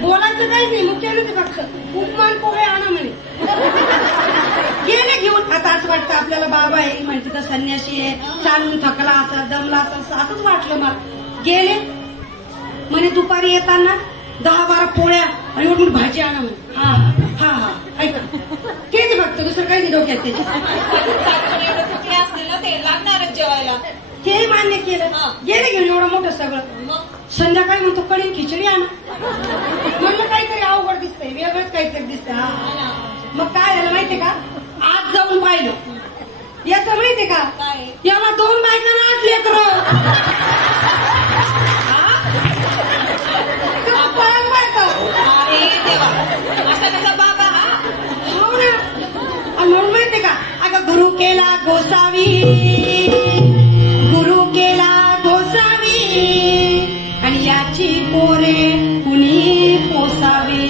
बोलायचं काहीच नाही, मुख्याने फक्त उपमान पोहे आणा म्हणे. गेले घेऊन. आता असं वाटतं आपल्याला बाबा आहे म्हणजे तर संन्यासी आहे, चालून थकला असं दमला असंच वाटलं मला. गेले म्हणे दुपारी येताना 10-12 पोळ्या आणि वरून भाजी आणा म्हणे. हा हा हा ऐका तेच फक्त दुसरं काही नाही डोक्यात त्याच्या. ते लागणारच जेवायला. ते मान्य केलं. गेले घेऊन एवढं मोठं सगळं. संध्याकाळी म्हणतो कढी खिचडी आणा. म्हणलं काहीतरी अवघड दिसतंय, वेगळंच काहीतरी दिसतंय. मग काय झालं माहितीये का, आज जाऊन पाहिलं याचं माहितीये का, याला 2 बायकांना आज लेकरं. असा कसा बाबा हा. हो ना. आणि म्हणून माहितीये का, अगं गुरु केला गोसावी, गुरु केला गोसावी आणि याची पोरे कुणी पोसावे.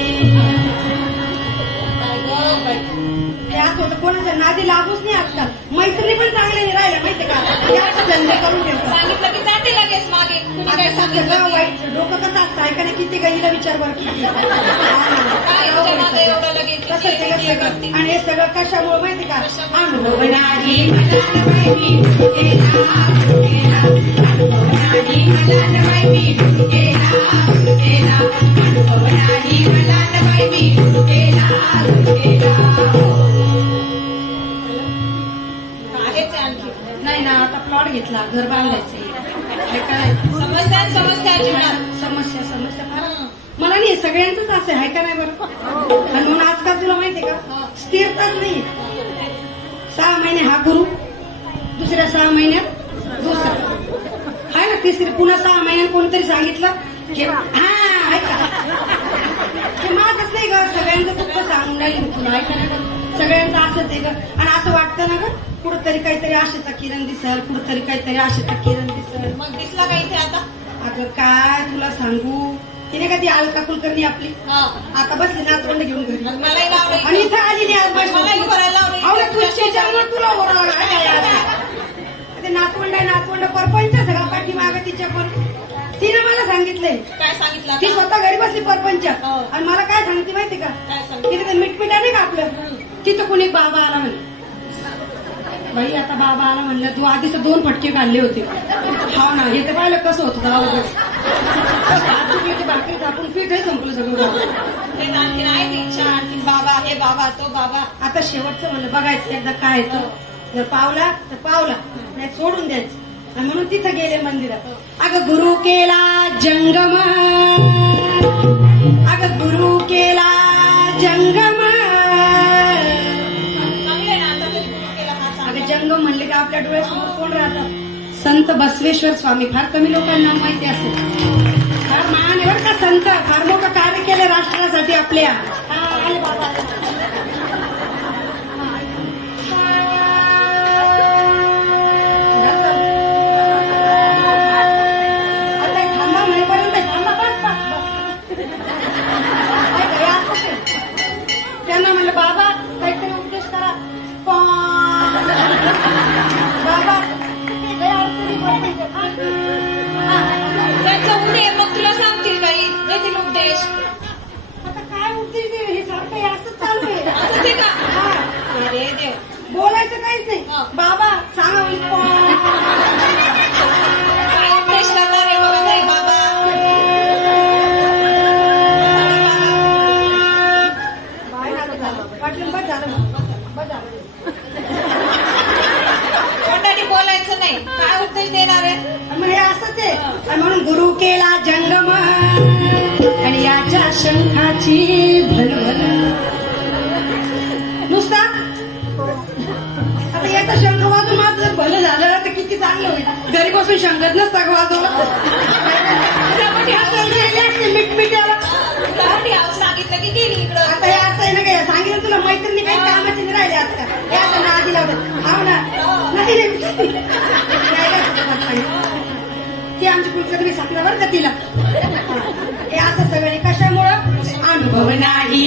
हे असं होतं, कोणाच्या नादी लागूच नाही आजकाल. मैत्रिणी पण चांगले नाही राहिल्या माहितीये का, याचा धंदे करून ठेवतात. सांगितलं की जाते लगेच मागे. तुम्ही काय सांगितलं वाईट डोकं कसं असतं ऐकाने किती गईला विचार बरं किती. आणि हे सगळं कशामुळे माहिती का, अनुभवणारी नाही ना. आता प्लॉट घेतला, घर बांधायचे. समस्या मला नाही, सगळ्यांचंच असं आहे का नाही बरं. आणि म्हणून आजकाल तुला माहितीये का, स्थिरताच नाही. 6 महिने हा गुरु, दुसऱ्या 6 महिन्यात दुसरा आहे ना, तिसरी पुन्हा 6 महिन्यात कोणतरी सांगितलं की हा ऐका ते माझंच नाही ग, सगळ्यांचं फक्त सांगून राहील तुला ऐका ना. सगळ्यांचं असंच आहे ग. आणि असं वाटतं ना ग, कुठंतरी काहीतरी आशेचा किरण दिसल, कुठंतरी काहीतरी आशेचा किरण दिसल. मग दिसला का इथे आता. अगं काय तुला सांगू, तिने का ती अलका कुलकर्णी आपली आता बसली नातवंड घेऊन घरी. आणि इथं आली तुला ते नातवंड परपंच सगळा पाठीमागे तिच्या. पण तिने मला सांगितलंय. काय सांगितलं. ती स्वतः घरी बसली परपंच. आणि मला काय सांगते माहिती का, तिथे मिटमिटा नाही का आपलं, तिथं कोणी बाबा आला म्हणे. बाई आता बाबा आला म्हणलं, तू आधीच 2 फटके काढले होते. हा ना, हे तर पाहिलं कसं होतं भाकरी टाकून पीठही संपलं सगळं. आणखी बाबा हे बाबा तो बाबा. आता शेवटचं म्हणलं बघायचं एकदा काय येतं, जर पावला तर पावला, नाही सोडून द्यायचं. आणि म्हणून तिथं गेले मंदिरात. अगं गुरु केला जंगम, अगं गुरु केला जंगम. अगं जंगम म्हणले का आपल्या डोळ्यासमोर कोण राहतात, संत बसवेश्वर स्वामी. फार कमी लोकांना माहिती असेल. फार महान आहे बरं का संत, फार मोठं कार्य केलं राष्ट्रासाठी आपल्या. थांबा म्हणेपर्यंत थांबा, त्यांना म्हणलं बाबा काहीतरी उपदेश करा. बाबा त्यांचं उडे मग तुला सांगतील काही, देतील उपदेश. आता काय उपदेश देईल, हे सारखं असंच चालू आहे. असंच आहे का. अरे देव, बोलायचं काहीच नाही. बाबा सांगा काय उपदेश करणार आहे बघा नाही बाबा. वाटलं बस झालं, बस झालं. कोणाने बोलायचं नाही, काय उपदेश देणार आहे. मग हे असंच आहे. आणि म्हणून गुरु केला जंगम आणि याच्या शंखाची भलभल. नुसता आता याचा शंख वाजून माझं जर भलं झालं तर किती चांगलं होईल. घरी बसून शंखच नसता का वाजवला. मिटमिट्याला सांगितलं की गेली इकडं. आता हे असं आहे ना, काय सांगितलं तुला मैत्रिणी काही कामाची नाही राहिले आता. हे आता ना आधी लावलं हा ना नाही ती आमची कुलकर्णी सांगणार बरं का तिला. हे असं सगळे कशामुळं, अनुभव नाही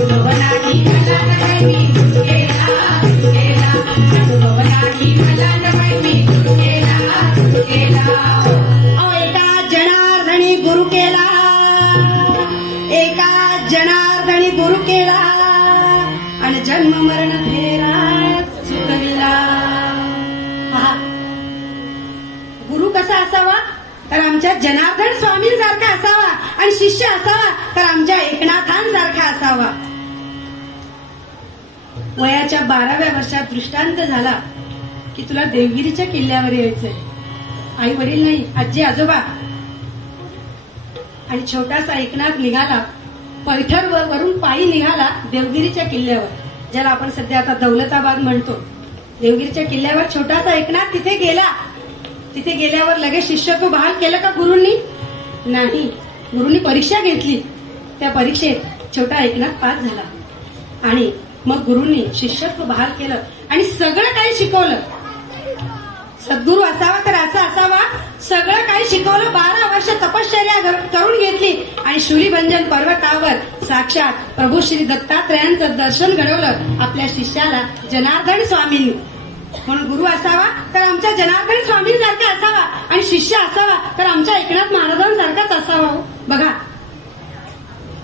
अनुभव नाही आणि जन्म मरण फेरा चुकविला. पहा, गुरु कसा असावा तर आमच्या जनार्दन स्वामींसारखा असावा आणि शिष्य असावा तर आमच्या एकनाथांसारखा असावा. वयाच्या 12व्या वर्षात दृष्टांत झाला की तुला देवगिरीच्या किल्ल्यावर यायचंय. आई वडील नाही, आजी आजोबा. आणि छोटासा एकनाथ निघाला, पैठण वरून पायी निघाला देवगिरीच्या किल्ल्यावर, ज्याला आपण सध्या आता दौलताबाद म्हणतो. देवगिरीच्या किल्ल्यावर छोटासा एकनाथ तिथे गेला. तिथे गेल्यावर लगेच शिष्यत्व बहाल केलं का गुरूंनी? नाही, गुरूंनी परीक्षा घेतली. त्या परीक्षेत छोटा एकनाथ पास झाला आणि मग गुरूंनी शिष्यत्व बहाल केलं आणि सगळं काही शिकवलं. सद्गुरू असावा तर असा असावा, सगळं काही शिकवलं. 12 वर्ष तपश्चर्या करून घेतली आणि शूलिभंजन पर्वतावर साक्षात प्रभू श्री दत्तात्रयांचं दर्शन घडवलं आपल्या शिष्याला जनार्दन स्वामींनी. म्हणून गुरु असावा तर आमच्या जनार्दन स्वामींसारखा असावा आणि शिष्य असावा तर आमच्या एकनाथ महाराजांसारखाच असावा. बघा,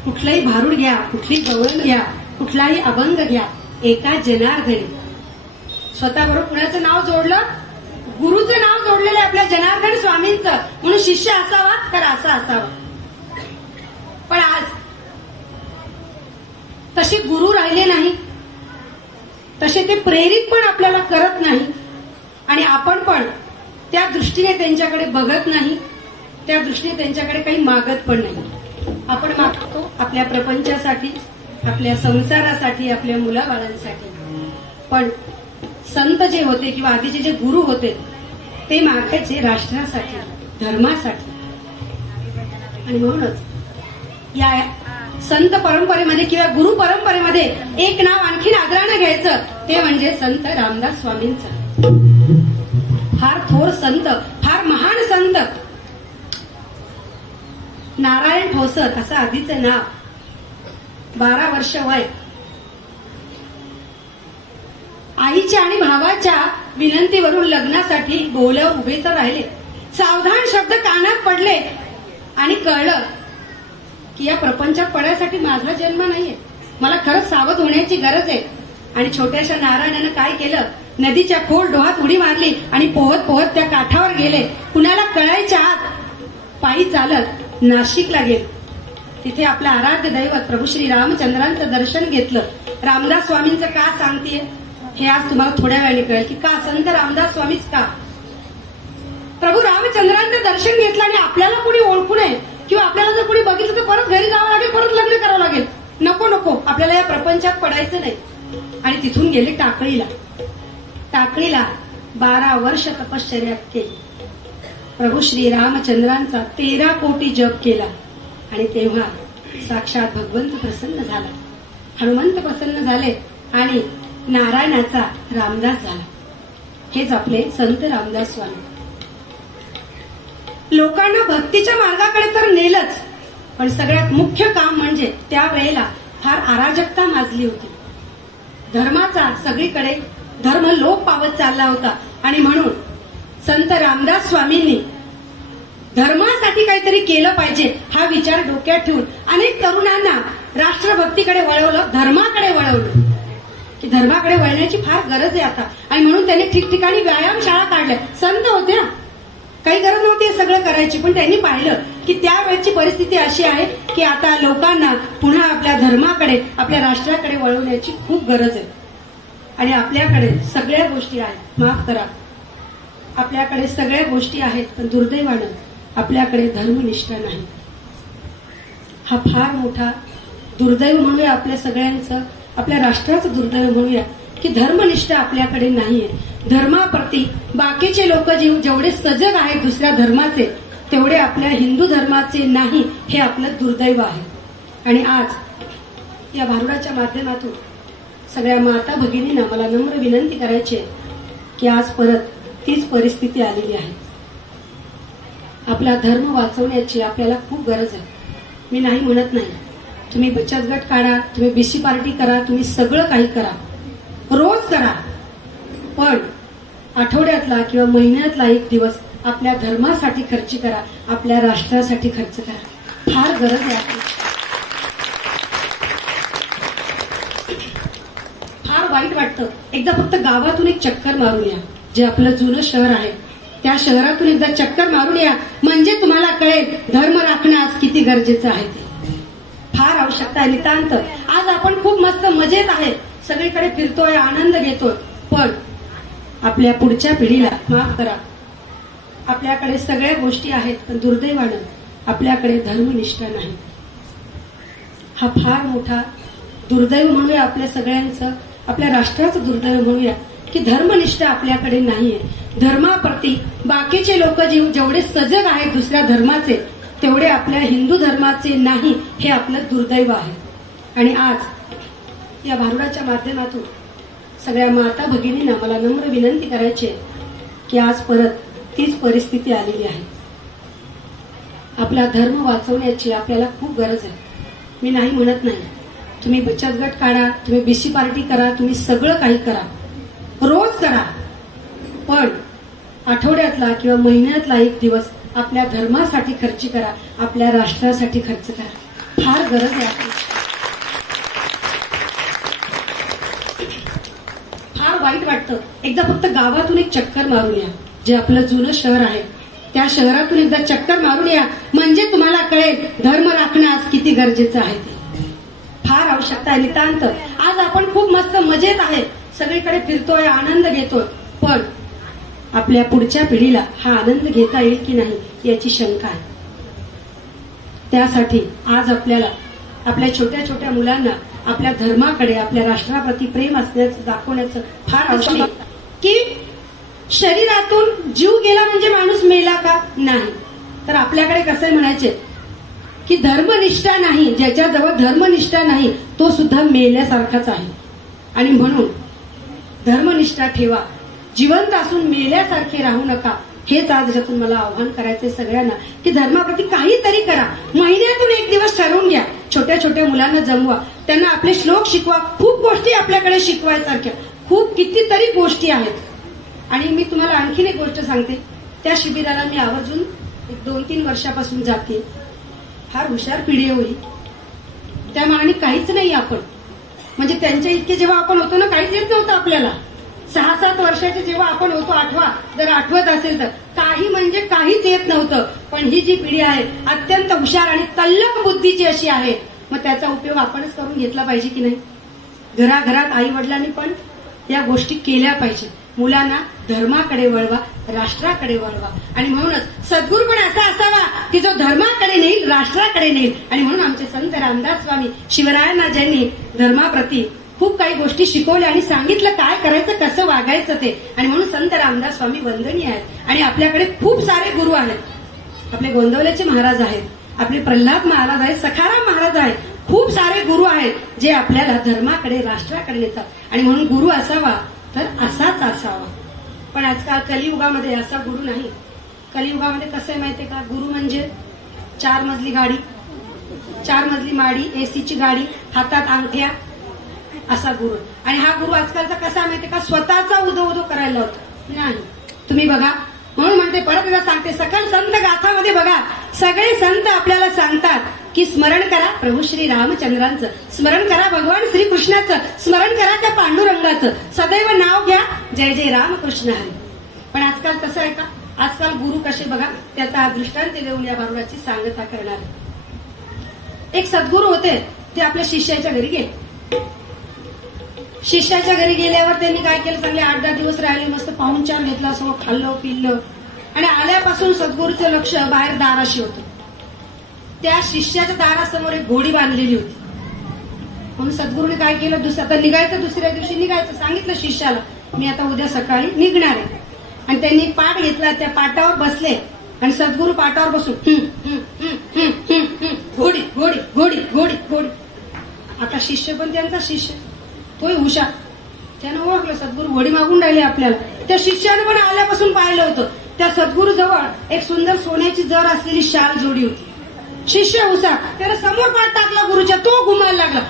कुठलंही भारूड घ्या, कुठली गवळण घ्या, कुठलाही अभंग घ्या, एका जनार्दनी. स्वतःबरोबर कुणाचं नाव जोडलं? गुरुचं नाव जोडलेलं आहे आपल्या जनार्दन स्वामींचं. म्हणून शिष्य असावा तर असा असावा. पण आज तसे गुरु राहिले नाही, तसे ते प्रेरित पण आपल्याला करत नाही आणि आपण पण त्या दृष्टीने त्यांच्याकडे बघत नाही, त्या दृष्टीने त्यांच्याकडे काही मागत पण नाही. आपण मागतो आपल्या प्रपंचासाठी, आपल्या संसारासाठी, आपल्या मुलाबाळांसाठी. पण संत जे होते किंवा आधीचे जे गुरु होते ते मागायचे राष्ट्रासाठी, धर्मासाठी. आणि म्हणूनच या संत परंपरेमध्ये किंवा गुरु परंपरेमध्ये एक नाव आणखीन आदरानं घ्यायचं, ते म्हणजे संत रामदास स्वामींचं. फार थोर संत, फार महान संत. नारायण ठोसर असं आधीचं नाव. 12 वर्ष वय. आईच्या आणि भावाच्या विनंतीवरून लग्नासाठी बोल्यावर उभे तर राहिले. सावधान शब्द कानात पडले आणि कळलं की या प्रपंचात पडण्यासाठी माझा जन्म नाहीये, मला खरंच सावध होण्याची गरज आहे. आणि छोट्याशा नारायणानं काय केलं? नदीच्या खोल डोहात उडी मारली आणि पोहत पोहत त्या काठावर गेले. कुणाला कळायच्या आत पायी चालत नाशिकला गेले. तिथे आपलं आराध्य दैवत प्रभू श्री रामचंद्रांचं दर्शन घेतलं. रामदास स्वामींचं का सांगतेय हे आज तुम्हाला थोड्या वेळाने कळेल की का संत रामदास स्वामीच का. प्रभू रामचंद्रांचं दर्शन घेतलं आणि आपल्याला कोणी ओळखू नये किंवा आपल्याला जर कोणी बघितलं तर परत घरी जावं लागेल, परत लग्न करावं लागेल. नको नको, आपल्याला या प्रपंचात पडायचं नाही. आणि तिथून गेले टाकळीला. टाकळीला 12 वर्ष तपश्चर्या केली. प्रभू श्री रामचंद्रांचा 13 कोटी जप केला आणि तेव्हा साक्षात भगवंत प्रसन्न झाला, हनुमंत प्रसन्न झाले आणि नारायणाचा रामदास झाला. हेच आपले संत रामदास स्वामी. लोकांना भक्तीच्या मार्गाकडे तर नेलंच, पण सगळ्यात मुख्य काम म्हणजे त्यावेळेला फार अराजकता माजली होती. धर्माचा सगळीकडे धर्म लोप पावत चालला होता आणि म्हणून संत रामदास स्वामींनी धर्मासाठी काहीतरी केलं पाहिजे हा विचार डोक्यात ठेवून अनेक तरुणांना राष्ट्रभक्तीकडे वळवलं, धर्माकडे वळवलं. की धर्माकडे वळण्याची फार गरज आहे आता. आणि म्हणून त्यांनी ठिकठिकाणी व्यायामशाळा काढल्या. संत होत्या, काही गरज नव्हती हे सगळं करायची, पण त्यांनी पाहिलं की त्यावेळची परिस्थिती अशी आहे की आता लोकांना पुन्हा आपल्या धर्माकडे, आपल्या राष्ट्राकडे वळवण्याची खूप गरज आहे. आणि आपल्याकडे सगळ्या गोष्टी आहेत, माफ करा, आपल्याकडे सगळ्या गोष्टी आहेत, पण दुर्दैवानं आपल्याकडे धर्मनिष्ठा नाही. हा फार मोठा दुर्दैव म्हणूया आपल्या सगळ्यांचं, आपल्या राष्ट्राचं दुर्दैव म्हणूया की धर्मनिष्ठा आपल्याकडे नाहीये. धर्माप्रती बाकीचे लोक जेवढे सजग आहेत दुसऱ्या धर्माचे, तेवढे आपल्या हिंदू धर्माचे नाही, हे आपलं दुर्दैव आहे. आणि आज या भारुडाच्या माध्यमातून सगळ्या माता भगिनींना मला नम्र विनंती करायची आहे की आज परत तीच परिस्थिती आलेली आहे. आपला धर्म वाचवण्याची आपल्याला खूप गरज आहे. मी नाही म्हणत नाही, तुम्ही बचत गट काढा, तुम्ही बीसी पार्टी करा, तुम्ही सगळं काही करा, रोज करा, पण आठवड्यातला किंवा महिन्यातला एक दिवस आपल्या धर्मासाठी खर्च करा, आपल्या राष्ट्रासाठी खर्च करा. फार गरज आहे. वाईट वाटतं. एकदा फक्त गावातून एक चक्कर मारून या. जे आपलं जुनं शहर आहे त्या शहरातून एकदा चक्कर मारून या, म्हणजे तुम्हाला कळेल धर्म राखणं आज किती गरजेचं आहे. ते फार आवश्यकता आहे. नितांत आज आपण खूप मस्त मजेत आहे, सगळीकडे फिरतोय, आनंद घेतोय, पण आपल्या पुढच्या पिढीला माफ करा, आपल्याकडे सगळ्या गोष्टी आहेत, पण दुर्दैवानं आपल्याकडे धर्मनिष्ठा नाही. हा फार मोठा दुर्दैव म्हणूया आपल्या सगळ्यांचं, आपल्या राष्ट्राचं दुर्दैव म्हणूया की धर्मनिष्ठा आपल्याकडे नाहीये. धर्माप्रती बाकीचे लोक जेवढे सजग आहेत दुसऱ्या धर्माचे, तेवढे आपल्या हिंदू धर्माचे नाही, हे आपलं दुर्दैव आहे. आणि आज या भारुडाच्या माध्यमातून सगळ्या माता भगिनींना मला नम्र विनंती करायची आहे की आज परत तीच परिस्थिती आलेली आहे. आपला धर्म वाचवण्याची आपल्याला खूप गरज आहे. मी नाही म्हणत नाही, तुम्ही बचत गट काढा, तुम्ही बीसी पार्टी करा, तुम्ही सगळं काही करा, रोज करा, पण आठवड्यातला किंवा महिन्यातला एक दिवस आपल्या धर्मासाठी खर्च करा, आपल्या राष्ट्रासाठी खर्च करा. फार गरज आहे. फार वाईट वाटतं. एकदा फक्त गावातून एक चक्कर मारून या. जे आपलं जुनं शहर आहे त्या शहरातून एकदा चक्कर मारून या, म्हणजे तुम्हाला कळेल धर्म राखणं आज किती गरजेचं आहे. ते फार आवश्यकता आहे. नितांत आज आपण खूप मस्त मजेत आहे, सगळीकडे फिरतोय, आनंद घेतोय, पण आपल्या पुढच्या पिढीला हा आनंद घेता येईल की नाही याची शंका आहे. त्यासाठी आज आपल्याला आपल्या छोट्या छोट्या मुलांना आपल्या धर्माकडे, आपल्या राष्ट्राप्रती प्रेम असण्याचं दाखवण्याचं फार आवश्यक आहे. की शरीरातून जीव गेला म्हणजे माणूस मेला का? नाही. तर आपल्याकडे कसं म्हणायचे की धर्मनिष्ठा नाही, ज्याच्याजवळ धर्मनिष्ठा नाही तो सुद्धा मेल्यासारखाच आहे. आणि म्हणून धर्मनिष्ठा ठेवा, जिवंत असून मेल्यासारखे राहू नका. हेच आज यातून मला आव्हान करायचंय सगळ्यांना की धर्माप्रती काहीतरी करा. महिन्यातून एक दिवस ठरवून घ्या, छोट्या छोट्या मुलांना जमवा, त्यांना आपले श्लोक शिकवा. खूप गोष्टी आपल्याकडे शिकवायसारख्या, खूप कितीतरी गोष्टी आहेत. आणि मी तुम्हाला आणखीन एक गोष्ट सांगते, त्या शिबिराला मी आवर्जून 2-3 वर्षापासून जाते. फार हुशार पिढी होईल, त्या मानाने काहीच नाही आपण, म्हणजे त्यांच्या इतके जेव्हा आपण होतो ना काहीच येत नव्हतं आपल्याला. 6-7 वर्षाचे जेव्हा आपण होतो, जर आठवत असेल तर काही म्हणजे काहीच येत नव्हतं. पण ही जी पिढी आहे अत्यंत हुशार आणि तल्लख बुद्धीची अशी आहे. मग त्याचा उपयोग आपणच करून घेतला पाहिजे की नाही. घराघरात आई वडिलांनी पण या गोष्टी केल्या पाहिजे. मुलांना धर्माकडे वळवा, राष्ट्राकडे वळवा. आणि म्हणूनच सद्गुरू पण असा असावा की जो धर्माकडे नेईल, राष्ट्राकडे नेईल. आणि म्हणून आमचे संत रामदास स्वामी शिवरायांना ज्यांनी धर्माप्रती खूप काही गोष्टी शिकवल्या आणि सांगितलं काय करायचं, कसं वागायचं ते. आणि म्हणून संत रामदास स्वामी वंदनीय आहेत. आणि आपल्याकडे खूप सारे गुरु आहेत. आपले गोंदवल्याचे महाराज आहेत, आपले प्रल्हाद महाराज आहेत, सखाराम महाराज आहेत. खूप सारे गुरु आहेत जे आपल्याला धर्माकडे, राष्ट्राकडे नेतात. आणि म्हणून गुरु असावा तर असाच असावा. पण आजकाल कलियुगामध्ये असा गुरु नाही. कलियुगामध्ये कसं आहे माहितीये का, गुरु म्हणजे 4 मजली गाडी, 4 मजली माडी, एसीची गाडी, हातात अंगठ्या, असा गुरु. आणि हा गुरु आजकालचा कसा माहितीये का, स्वतःचा उदो करायला होता नाही. तुम्ही बघा, म्हणून म्हणते, परत एकदा सांगते, सकल संत गाथामध्ये बघा, सगळे संत आपल्याला सांगतात की स्मरण करा प्रभू श्री रामचंद्रांचं, स्मरण करा भगवान श्रीकृष्णाचं, स्मरण करा त्या पांडुरंगाचं, सदैव नाव घ्या जय जय रामकृष्ण हरी. पण आजकाल कसं आहे का, आजकाल गुरु कसे बघा, त्याचा दृष्टांत देऊन या भारुडाची सांगता करणार. एक सद्गुरू होते, ते आपल्या शिष्याच्या घरी गेले. शिष्याच्या घरी गेल्यावर त्यांनी काय केलं, चांगले 8-10 दिवस राहिले, मस्त पाहुणचार घेतला, सगळं खाल्लं पिल्लं. आणि आल्यापासून सद्गुरूचं लक्ष बाहेर दाराशी होतं. त्या शिष्याच्या दारासमोर एक घोडी बांधलेली होती. म्हणून सद्गुरूने काय केलं, आता निघायचं, दुसऱ्या दिवशी निघायचं. सांगितलं शिष्याला, मी आता उद्या सकाळी निघणार आहे. आणि त्यांनी पाट घेतला, त्या पाटावर बसले आणि सद्गुरू पाटावर बसून घोडी घोडी घोडी घोडी घोडी. आता शिष्य पण त्यांचा शिष्य, तोही हुशार, त्यानं ओळखलं सद्गुरू घोडी मागून राहिले आपल्याला. त्या शिष्यानं पण आल्यापासून पाहिलं होतं, त्या सद्गुरू जवळ एक सुंदर सोन्याची जर असलेली शाल जोडी होती. शिष्य हुशार, त्याला समोर पाठ टाकला गुरुच्या, तो घुमायला लागला,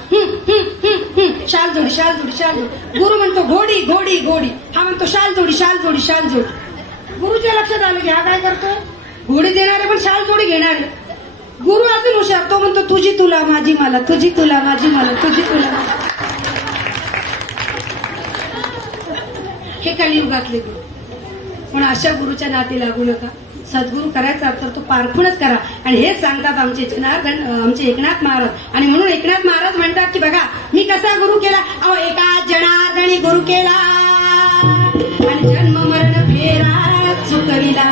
शाल जोडी शाल जोडी शाल जोडी. गुरु म्हणतो घोडी घोडी घोडी, हा म्हणतो शाल जोडी शाल जोडी शाल जोडी. गुरुच्या लक्षात आलं की हा काय करतोय, घोडी देणारे पण शाल जोडी घेणारे. गुरु अजून हुशार, तो म्हणतो तुझी तुला माझी मला, तुझी तुला माझी मला, तुझी तुला. हे कलियुगातले गुरु. पण अशा गुरुच्या नाती लागू नका. सद्गुरू करायचा तर तो पारखूनच करा. आणि हेच सांगतात आमचे जनार्दन, आमचे एकनाथ महाराज. आणि म्हणून एकनाथ महाराज म्हणतात की बघा मी कसा गुरु केला. अहो एका जनार्दनी गुरु केला आणि जन्म मरण फेरा चुकविला.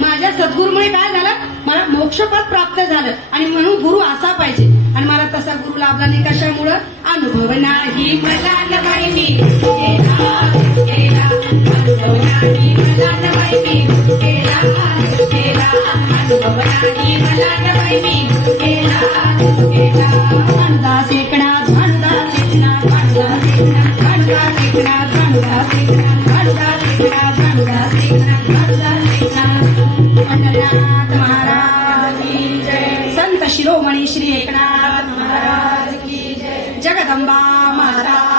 माझ्या सद्गुरूमुळे काय झालं, मला मोक्षपद प्राप्त झालं. आणि म्हणून गुरु असा पाहिजे. आणि मला तसा गुरु लाभला नाही. कशामुळं, अनुभव नाही मला नवाई मी केला केला, अनुभव नाही मला नवाई मी केला केला, अनुभव नाही मला नवाई मी केला केला. भांडा शेकणा भांडा शेकणा भांडा शेकणा भांडा शेकणा भांडा शेकणा भांडा शेकणा भांडा शेकणा भांडा शेकणा. पंढरनाथ महाराज की जय. संत शिरोमणी श्री एकनाथ महाराज की जय. जगदंबा महाराज